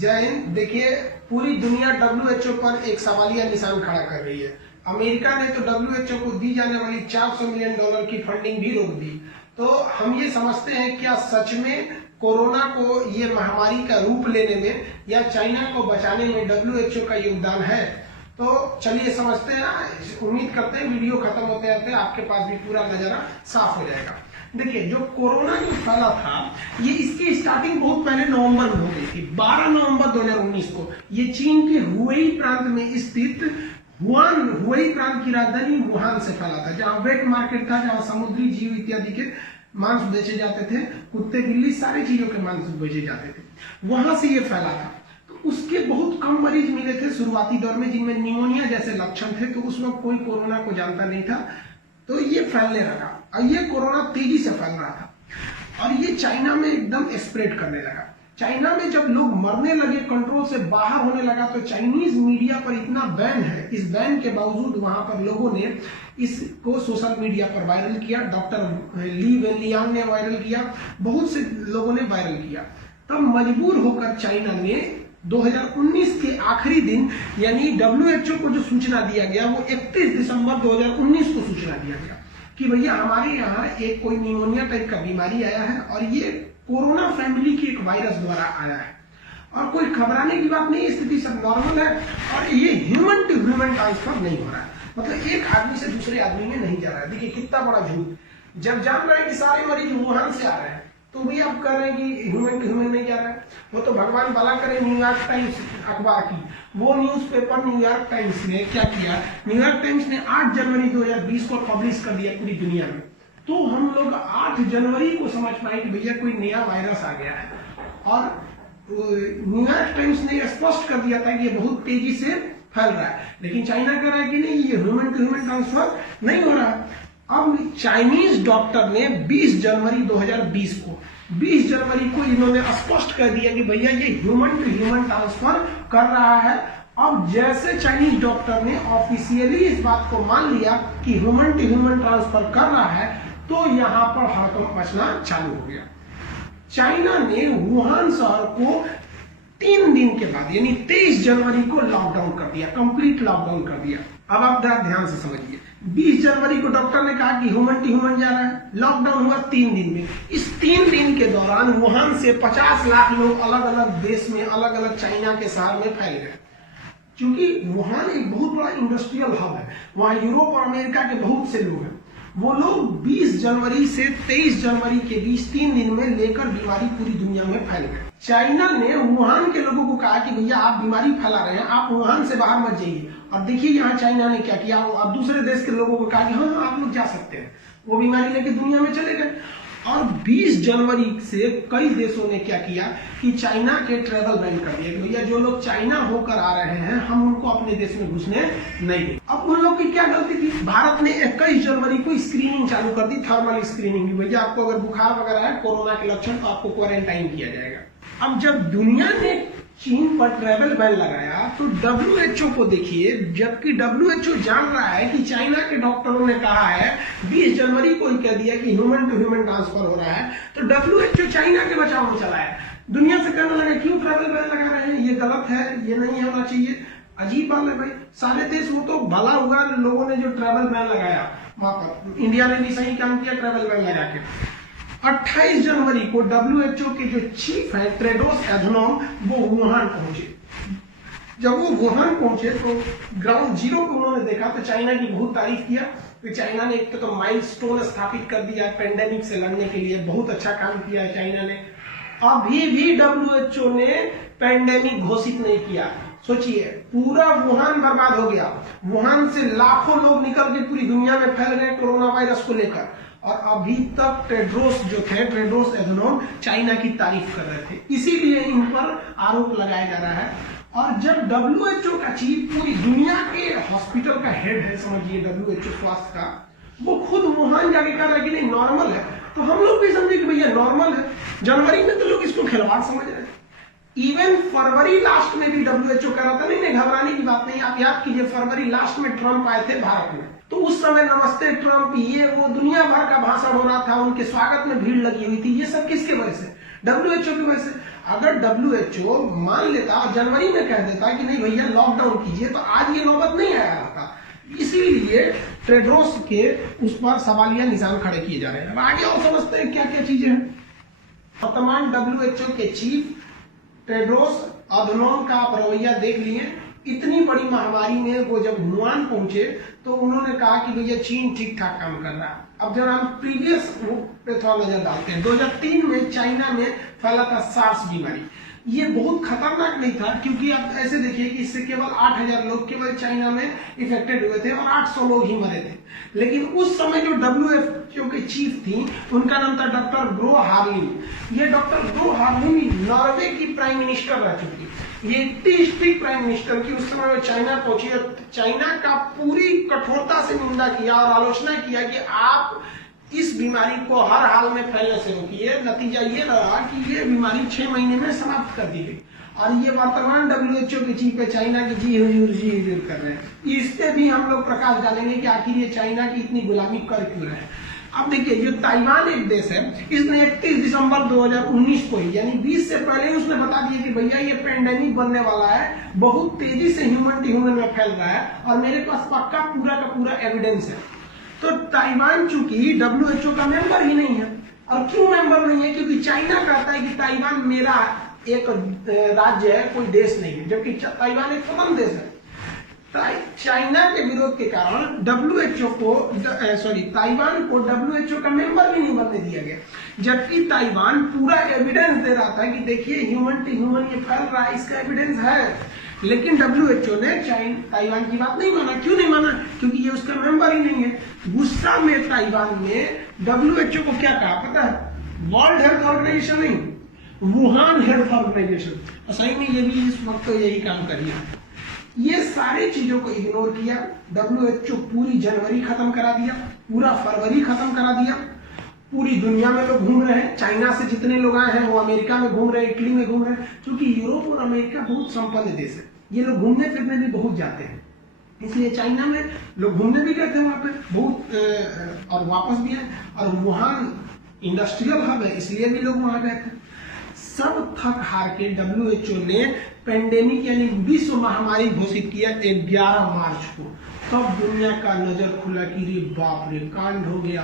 जय हिंद। देखिए, पूरी दुनिया डब्ल्यूएचओ पर एक सवालिया निशान खड़ा कर रही है। अमेरिका ने तो डब्ल्यूएचओ को दी जाने वाली $400 मिलियन की फंडिंग भी रोक दी। तो हम ये समझते हैं, क्या सच में कोरोना को ये महामारी का रूप लेने में या चाइना को बचाने में डब्ल्यूएचओ का योगदान है? तो चलिए समझते हैं। उम्मीद करते हैं वीडियो खत्म होते होते आपके पास भी पूरा नजारा साफ हो जाएगा। देखिए, जो कोरोना जो फैला था, ये इसकी स्टार्टिंग बहुत पहले नवंबर में हो गई थी। 12 नवंबर 2019 को ये चीन के हुबेई प्रांत में स्थित हुबेई प्रांत की राजधानी वुहान से फैला था, जहां वेट मार्केट था, जहां समुद्री जीव इत्यादि के मांस बेचे जाते थे। कुत्ते बिल्ली सारी चीजों के मांस बेचे जाते थे। वहां से ये फैला था। तो उसके बहुत कम मरीज मिले थे शुरुआती दौर में, जिनमें निमोनिया जैसे लक्षण थे। तो उसमें कोई कोरोना को जानता नहीं था। तो ये फैलने लगा और ये कोरोना तेजी से फैल रहा था और ये चाइना में एकदम स्प्रेड करने लगा। चाइना में जब लोग मरने लगे, कंट्रोल से बाहर होने लगा, तो चाइनीज मीडिया पर इतना बैन है। इस बैन के बावजूद वहां पर लोगों ने इसको सोशल मीडिया पर वायरल किया। डॉक्टर ली वेनलियांग ने वायरल किया, बहुत से लोगों ने वायरल किया। तब मजबूर होकर चाइना ने 2019 के आखिरी दिन, यानी डब्ल्यूएचओ को जो सूचना दिया गया, वो 31 दिसंबर 2019 को सूचना दिया गया कि भैया हमारे यहाँ एक कोई निमोनिया टाइप का बीमारी आया है और ये कोरोना फैमिली की एक वायरस द्वारा आया है और कोई घबराने की बात नहीं, स्थिति सब नॉर्मल है और ये ह्यूमन टू ह्यूमन ट्रांसफर नहीं हो रहा है। मतलब एक आदमी से दूसरे आदमी में नहीं जा रहा है। देखिए कितना बड़ा झूठ। जब जान रहे हैं कि सारे मरीज वुहान से आ रहे हैं, तो भी आप कह रहे हैं कि ह्यूमन टू ह्यूमन नहीं जा रहा है। वो तो भगवान भला करे, न्यूयॉर्क टाइम्स अखबार की वो न्यूज़पेपर न्यूयॉर्क टाइम्स ने क्या किया, न्यूयॉर्क टाइम्स ने 8 जनवरी 2020 को पब्लिश कर दिया पूरी दुनिया में। तो हम लोग 8 जनवरी को समझ पाए कि भैया कोई नया वायरस आ गया है और न्यूयॉर्क टाइम्स ने स्पष्ट कर दिया था कि ये बहुत तेजी से फैल रहा है। लेकिन चाइना कह रहा है कि नहीं, ये ह्यूमन टू ह्यूमन ट्रांसफर नहीं हो रहा। अब चाइनीज डॉक्टर ने 20 जनवरी 2020 को इन्होंने स्पष्ट कर दिया कि भैया ये ह्यूमन टू ह्यूमन ट्रांसफर कर रहा है। अब जैसे चाइनीज डॉक्टर ने ऑफिशियली इस बात को मान लिया कि ह्यूमन टू ह्यूमन ट्रांसफर कर रहा है, तो यहां पर हड़कंप मचना चालू हो गया। चाइना ने वुहान शहर को 3 दिन के बाद, यानी 23 जनवरी को लॉकडाउन कर दिया, कंप्लीट लॉकडाउन कर दिया। अब आप ध्यान से समझिए, 20 जनवरी को डॉक्टर ने कहा कि ह्यूमन टू ह्यूमन जा रहा है। लॉकडाउन हुआ 3 दिन में। इस 3 दिन के दौरान वुहान से 50 लाख लोग अलग अलग देश में, अलग अलग चाइना के शहर में फैल गए। क्योंकि वुहान एक बहुत बड़ा इंडस्ट्रियल हब है, वहां यूरोप और अमेरिका के बहुत से लोग हैं। वो लोग 20 जनवरी से 23 जनवरी के बीच 3 दिन में लेकर बीमारी पूरी दुनिया में फैल गई। चाइना ने वुहान के लोगों को कहा कि भैया आप बीमारी फैला रहे हैं, आप वुहान से बाहर मत जाइए। और देखिए यहाँ चाइना ने क्या किया, अब दूसरे देश के लोगों को कहा कि हाँ आप लोग जा सकते हैं। वो बीमारी लेके दुनिया में चले गए। और 20 जनवरी से कई देशों ने क्या किया कि चाइना के ट्रेवल बैन कर दिया कि भैया जो लोग चाइना होकर आ रहे हैं, हम उनको अपने देश में घुसने नहीं देंगे। अब उन लोग की क्या गलती थी? भारत ने 21 जनवरी को स्क्रीनिंग चालू कर दी, थर्मल स्क्रीनिंग। भैया आपको अगर बुखार वगैरह है, कोरोना के लक्षण, तो आपको क्वारंटाइन किया जाएगा। अब जब दुनिया ने चीन पर ट्रेवल बैन लगाया, तो डब्ल्यूएचओ को देखिए, जबकि डब्ल्यूएचओ जान रहा है कि चाइना के डॉक्टरों ने कहा है 20 जनवरी को ही कह दिया कि ह्यूमन टू ह्यूमन ट्रांसफर हो रहा है, तो डब्ल्यूएचओ चाइना के बचाव में चला है। दुनिया से कहने लगा क्यों ट्रेवल बैन लगा रहे हैं, ये गलत है, ये नहीं होना चाहिए। अजीब बात है भाई, सारे देश, वो तो भला हुआ लोगों ने जो ट्रेवल बैन लगाया वहां पर। इंडिया ने भी सही काम किया ट्रेवल बैन लगा के। 28 जनवरी को डब्ल्यूएचओ के जो चीफ है टेड्रोस एधनॉम, वो वुहान पहुंचे। जब वो वुहान पहुंचे तो ग्राउंड जीरो पे उन्होंने देखा तो चाइना की बहुत तारीफ किया। तो चाइना ने एक तो माइलस्टोन स्थापित कर दिया पेंडेमिक से लड़ने के लिए, बहुत अच्छा काम किया है चाइना ने। अभी भी डब्ल्यूएचओ ने पेंडेमिक घोषित नहीं किया। सोचिए, पूरा वुहान बर्बाद हो गया। वुहान से लाखों लोग निकल के पूरी दुनिया में फैल गए कोरोना वायरस को लेकर, और अभी तक टेड्रोस जो थे, टेड्रोस एधनॉम, चाइना की तारीफ कर रहे थे। इसीलिए इन पर आरोप लगाया जा रहा है। और जब डब्ल्यूएचओ का चीफ पूरी दुनिया के हॉस्पिटल का हेड है, समझिए डब्ल्यूएचओ स्वास्थ्य का, वो खुद वुहान जाके कह रहा है कि नहीं नॉर्मल है, तो हम लोग भी समझे कि भैया नॉर्मल है। जनवरी में तो लोग इसको खिलवाड़ समझ रहे हैं। इवन फरवरी लास्ट में भी डब्ल्यूएचओ कह रहा था नहीं घबराने की बात नहीं। आप याद कीजिए, फरवरी लास्ट में ट्रंप आए थे भारत में, तो उस समय नमस्ते ट्रंप, ये वो दुनिया भर का भाषण हो रहा था, उनके स्वागत में भीड़ लगी हुई थी। ये सब किसके वजह से? डब्ल्यूएचओ की वजह से। अगर WHO मान लेता और जनवरी में कह देता कि नहीं भैया लॉकडाउन कीजिए, तो आज ये नौबत नहीं आया था। इसीलिए टेड्रोस के उस पर सवालिया निशान खड़े किए जा रहे हैं। अब आगे और समझते हैं क्या क्या चीजें हैं। वर्तमान WHO के चीफ टेड्रोस अधनोम का आप रवैया देख लिए। इतनी बड़ी महामारी में वो जब वुहान पहुंचे तो उन्होंने कहा कि भैया चीन ठीक ठाक काम कर रहा है। अब जब हम प्रीवियस पे थोड़ा नजर डालते हैं, 2003 में चाइना में फैला था सार्स बीमारी। ये बहुत खतरनाक नहीं था, क्योंकि आप ऐसे देखिए कि इससे केवल 8000 लोग केवल चाइना में इफेक्टेड हुए थे और 800 लोग ही मरे थे। लेकिन उस समय जो WHO के चीफ थी उनका नाम था डॉक्टर ग्रो हार्लिन। ये डॉक्टर ग्रो हार्लिन नॉर्वे की प्राइम मिनिस्टर रह चुकी। ये इतनी स्ट्रिक्ट प्राइम मिनिस्टर की उस समय वो चाइना पहुंची और चाइना का पूरी कठोरता से निंदा किया और आलोचना किया कि आप इस बीमारी को हर हाल में फैलने से रोकिए। नतीजा ये रहा कि ये बीमारी 6 महीने में समाप्त कर दी गई। और ये वर्तमान WHO के चीफ है चाइना की जी हुजूर कर रहे हैं। इस पे भी हम लोग प्रकाश डालेंगे कि आखिर ये चाइना की इतनी गुलामी कर क्यों रहे हैं। अब देखिए, जो ताइवान एक देश है, इसने 31 दिसंबर 2019 को ही, यानी 20 से पहले उसने बता दिया कि भैया ये पेंडेमिक बनने वाला है, बहुत तेजी से ह्यूमन टू ह्यूमन में फैल रहा है और मेरे पास पक्का पूरा का पूरा एविडेंस है। तो ताइवान चूंकि WHO का मेंबर ही नहीं है। और क्यों मेंबर नहीं है? क्योंकि चाइना कहता है कि ताइवान मेरा एक राज्य है, कोई देश नहीं है, जबकि ताइवान एक स्वतंत्र देश है। चाइना के विरोध के कारण ताइवान को WHO का मेंबर भी नहीं बनने दिया गया, जबकि ताइवान पूरा एविडेंस दे रहा था कि देखिए ह्यूमन टू ह्यूमन ये फैल रहा है, इसका एविडेंस है। लेकिन WHO ने ताइवान की बात नहीं माना। क्यों नहीं माना? क्योंकि ये उसका मेंबर ही नहीं है। गुस्सा में ताइवान ने WHO को क्या कहा पता है? वर्ल्ड हेल्थ ऑर्गेनाइजेशन नहीं, वुहान हेल्थ ऑर्गेनाइजेशन। सही में ये भी इस वक्त तो यही काम कर रही है। ये सारी चीजों को इग्नोर किया। WHO पूरी जनवरी खत्म करा दिया, पूरा फरवरी खत्म करा दिया। पूरी दुनिया में लोग घूम रहे हैं। चाइना से जितने लोग आए हैं वो अमेरिका में घूम रहे हैं, इटली में घूम रहे हैं। क्योंकि यूरोप और अमेरिका बहुत संपन्न देश है, ये लोग घूमने फिरने भी बहुत जाते हैं। इसलिए चाइना में लोग घूमने भी गए थे वहां पे बहुत, और वापस भी है। और वुहान इंडस्ट्रियल हब है, इसलिए भी लोग वहां गए थे। सब थक हार के WHO ने पेंडेमिक यानी विश्व महामारी घोषित किया 11 मार्च को। तब दुनिया का नजर खुला कि रे बाप रे, कांड हो गया।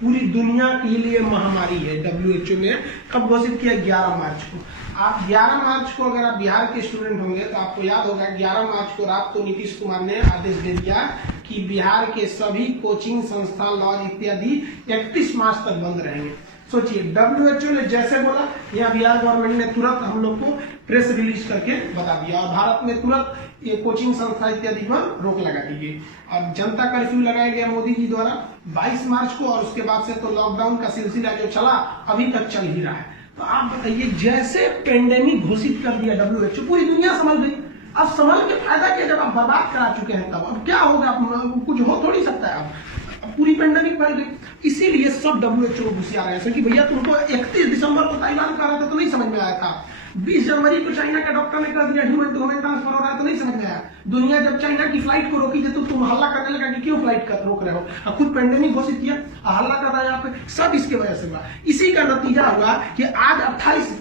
पूरी दुनिया के लिए महामारी है। WHO ने कब घोषित किया? 11 मार्च को। आप 11 मार्च को, अगर आप बिहार के स्टूडेंट होंगे तो आपको याद होगा 11 मार्च को रात को नीतीश कुमार ने आदेश दे दिया कि बिहार के सभी कोचिंग संस्थान, लॉज इत्यादि 31 मार्च तक बंद रहेंगे। सोचिए, WHO ने जैसे बोला, यहाँ बिहार गवर्नमेंट ने तुरंत हम लोग को प्रेस रिलीज करके बता दिया और भारत में तुरंत ये कोचिंग संस्था इत्यादि पर रोक लगा दी गई। और जनता कर्फ्यू लगाया गया मोदी जी द्वारा 22 मार्च को, और उसके बाद से तो लॉकडाउन का सिलसिला जो चला अभी तक चल ही रहा है। तो आप बताइए, जैसे पेंडेमिक घोषित कर दिया WHO, पूरी दुनिया समझ गई। अब समझ के फायदा क्या, जब आप बर्बाद करा चुके हैं तब अब क्या होगा? कुछ हो थोड़ी सकता है। अब पूरी पेंडेमिक फैल गई। इसीलिए सब WHO को घुसिया रहे हैं कि भैया तुमको 31 दिसंबर को ताइवान का रहा था तो नहीं समझ में आया था। 20 जनवरी को चाइना का डॉक्टर ने कर दिया ह्यूमन टू ह्यूमन ट्रांसफर हो रहा है तो नहीं समझ में आया। दुनिया जब चाइना की फ्लाइट को रोकी तो तुम हल्ला करने लगा कि क्यों फ्लाइट कर रोक रहे हो। अब खुद पेंडेमिक घोषित किया, हल्ला कर रहा है यहाँ पे। सब इसके वजह से हुआ। इसी का नतीजा हुआ कि आज 28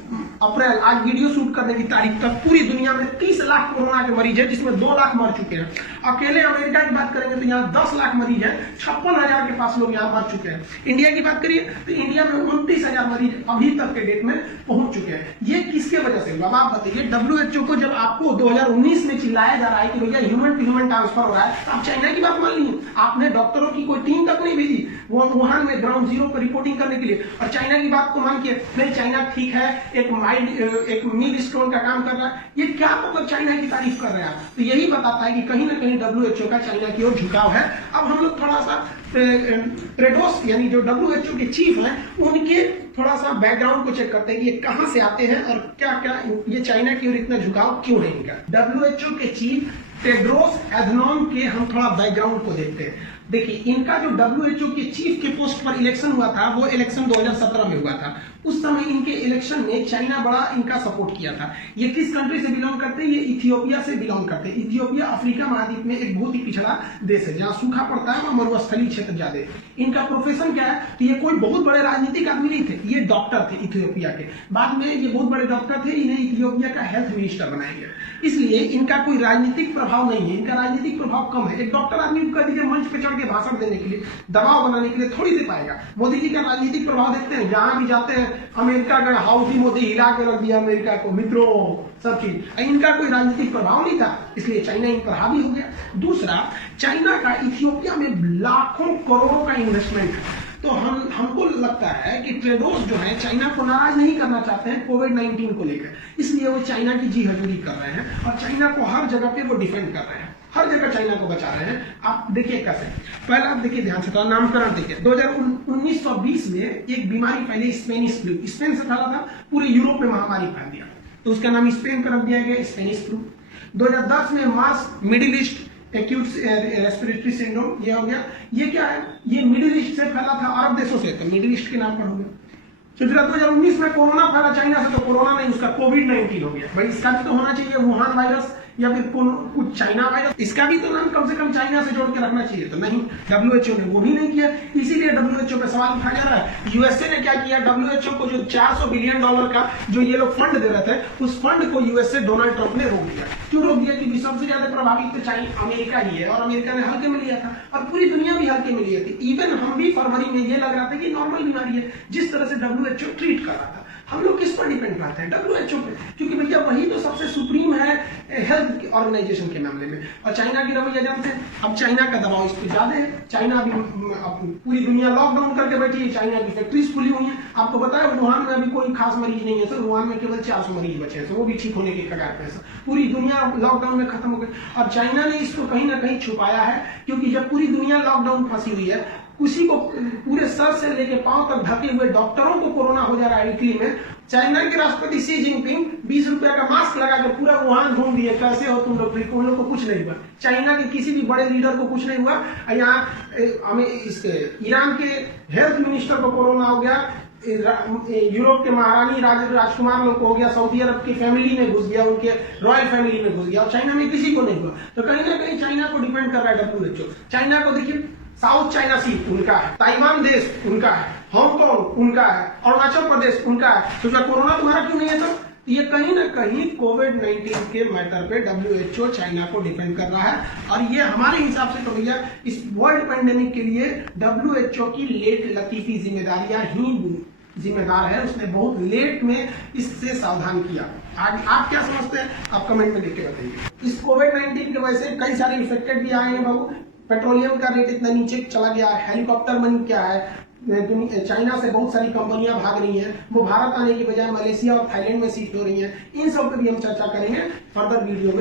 अप्रैल, आज वीडियो शूट करने की तारीख तक पूरी दुनिया में 30 लाख कोरोना के मरीज है, जिसमें 2 लाख मर चुके हैं। अकेले अमेरिका की बात करेंगे तो यहाँ 10 लाख मरीज है, 56,000 के पास लोग यहाँ मर चुके हैं। इंडिया की बात करिए तो इंडिया में 29,000 मरीज अभी तक के डेट में पहुंच चुके हैं। ये किसके वजह से हुआ? आप बताइए। WHO को जब आपको 2019 में चिल्लाया जा रहा है कि भैया ह्यूमन टू ह्यूमन ट्रांसफर हो रहा है, तो आप चाइना की बात मान लीजिए। आपने डॉक्टरों की कोई टीम तक नहीं भेजी वो वुहान में ग्राउंड जीरो पर रिपोर्टिंग करने के लिए, और चाइना की बात को मान के नहीं चाइना ठीक है, एक मील स्टोन का काम कर रहा है। ये क्या मतलब चाइना की तारीफ कर रहे हैं आप? तो यही बताता है कि कहीं ना कहीं WHO का चाइना की ओर झुकाव है। अब हम लोग थोड़ा सा टेड्रोस यानी जो WHO के चीफ हैं उनके थोड़ा सा बैकग्राउंड को चेक करते हैं कि ये कहां से आते हैं और क्या क्या ये चाइना की ओर इतना झुकाव क्यों है इनका। WHO के चीफ टेड्रोस एधनॉम के हम थोड़ा बैकग्राउंड को देखते हैं। देखिए, इनका जो WHO के चीफ के पोस्ट पर इलेक्शन हुआ था वो इलेक्शन 2017 में हुआ था। उस समय इनके इलेक्शन में चाइना बड़ा इनका सपोर्ट किया था। ये किस कंट्री से बिलोंग करते हैं? ये इथियोपिया से बिलोंग करते हैं। इथियोपिया अफ्रीका महाद्वीप में एक बहुत ही पिछड़ा देश है, जहां सूखा पड़ता है, वहां मरुस्थलीय क्षेत्र ज्यादा है। इनका प्रोफेशन क्या है? तो ये कोई बहुत बड़े राजनीतिक आदमी नहीं थे, ये डॉक्टर थे इथियोपिया के। बाद में ये बहुत बड़े डॉक्टर थे, इन्हें इथियोपिया का हेल्थ मिनिस्टर बनाया गया। इसलिए इनका कोई राजनीतिक प्रभाव नहीं है, इनका राजनीतिक प्रभाव कम है। एक डॉक्टर आदमी को कह दीजिए मंच पे चढ़ के भाषण देने के लिए, दबाव बनाने के लिए थोड़ी दे पाएगा। मोदी जी का राजनीतिक प्रभाव देखते हैं, जहां भी जाते हैं अमेरिका गए, हाउडी मोदी हिला के रख दिया अमेरिका को, मित्रों सब चीज। इनका कोई राजनीतिक प्रभाव नहीं था, इसलिए चाइना इन पर हावी हो गया। दूसरा, चाइना का इथियोपिया में लाखों करोड़ों का इन्वेस्टमेंट है। तो हमको लगता है कि ट्रेडर्स जो है चाइना को नाराज नहीं करना चाहते हैं कोविड-19 को लेकर, इसलिए वो चाइना की जी हजूरी कर रहे हैं और चाइना को हर जगह पे वो डिफेंड कर रहे हैं, हर जगह चाइना को बचा रहे हैं। आप देखिए कैसे, पहले आप देखिए ध्यान से, तो नामकरण देखिए। 1920 में एक बीमारी फैली, स्पेनिश फ्लू, स्पेन से फैला था, पूरे यूरोप में महामारी फैल दिया, तो उसका नाम स्पेन का रख दिया गया, स्पेनिश फ्लू। 2010 में Mars middle east acute respiratory syndrome, ये हो गया। ये क्या है? ये मिडिल ईस्ट से फैला था, अरब देशों से, तो मिडिल ईस्ट के नाम पर हो गया। फिर 2019 में कोरोना फैला चाइना से, तो कोरोना नहीं, उसका कोविड-19 हो गया। भाई इसका भी तो होना चाहिए वुहान वायरस या फिर कुछ चाइना वायरस, इसका भी तो नाम कम से कम चाइना से जोड़ के रखना चाहिए, तो नहीं, WHO ने वो भी नहीं किया। इसीलिए WHO पे सवाल उठाया जा रहा है। यूएसए ने क्या किया? WHO को जो $400 बिलियन का जो ये लोग फंड दे रहे थे, उस फंड को यूएसए डोनाल्ड ट्रंप ने रोक दिया। क्यों रोक दिया? क्योंकि सबसे ज्यादा प्रभावित तो चाइना अमेरिका ही है, और अमेरिका ने हल्के में लिया था और पूरी दुनिया भी हल्के में लिया थी। इवन हम भी फरवरी में ये लग रहा था कि नॉर्मल बीमारी है, जिस तरह से WHO ट्रीट कर रहा था। हम लोग किस पर डिपेंड करते हैं? WHO पे, क्योंकि भैया वही तो सबसे सुप्रीम है हेल्थ ऑर्गेनाइजेशन के मामले में। और चाइना की रवैया जानते हैं, अब चाइना का दबाव इस पर ज्यादा है। चाइना अभी पूरी दुनिया लॉकडाउन करके बैठी है, चाइना की फैक्ट्रीज खुली हुई है। आपको बताया वुहान में अभी कोई खास मरीज नहीं है सर, वुहान में केवल 400 मरीज बचे हैं, वो भी ठीक होने के कगार पे। पूरी दुनिया लॉकडाउन में खत्म हो गई। और चाइना ने इसको कहीं ना कहीं छुपाया है, क्योंकि जब पूरी दुनिया लॉकडाउन फंसी हुई है, उसी को पूरे सर से लेके पांव तक ढके हुए डॉक्टरों को कोरोना हो जा रहा है इटली में। चाइना के राष्ट्रपति शी जिनपिंग 20 रुपया का मास्क लगा के पूरा वुहान घूम दिए, कैसे हो तुम लोग, फिर उन लोग को कुछ नहीं हुआ। चाइना के किसी भी बड़े लीडर को कुछ नहीं हुआ। यहाँ ईरान के हेल्थ मिनिस्टर को कोरोना हो गया, यूरोप के महारानी राजकुमार लोग को हो गया, सऊदी अरब की फैमिली में घुस गया, उनके रॉयल फैमिली में घुस गया, और चाइना में किसी को नहीं हुआ। तो कहीं ना कहीं चाइना को डिपेंड कर रहा है WHO। चाइना को देखिए, साउथ चाइना सी उनका है, ताइवान देश उनका है, हांगकांग उनका है, अरुणाचल प्रदेश उनका है। तो क्या कोरोना तुम्हारा क्यों नहीं है? तो ये कहीं ना कहीं कोविड-19 के मैटर पे WHO चाइना को डिपेंड कर रहा है। और ये हमारे हिसाब से तो भैया इस वर्ल्ड पैंडेमिक के लिए WHO की लेट लतीफी जिम्मेदारियां ही जिम्मेदार है। उसने बहुत लेट में इससे सावधान किया। आप क्या समझते हैं? आप कमेंट में लिख के बताइए। इस कोविड-19 की वजह से कई सारे इफेक्टेड भी आए हैं बाबू। पेट्रोलियम का रेट इतना नीचे चला गया है, हेलीकॉप्टर मन क्या है, चाइना से बहुत सारी कंपनियां भाग रही हैं, वो भारत आने की बजाय मलेशिया और थाईलैंड में शिफ्ट हो रही हैं। इन सब पे भी हम चर्चा करेंगे फर्दर वीडियो में।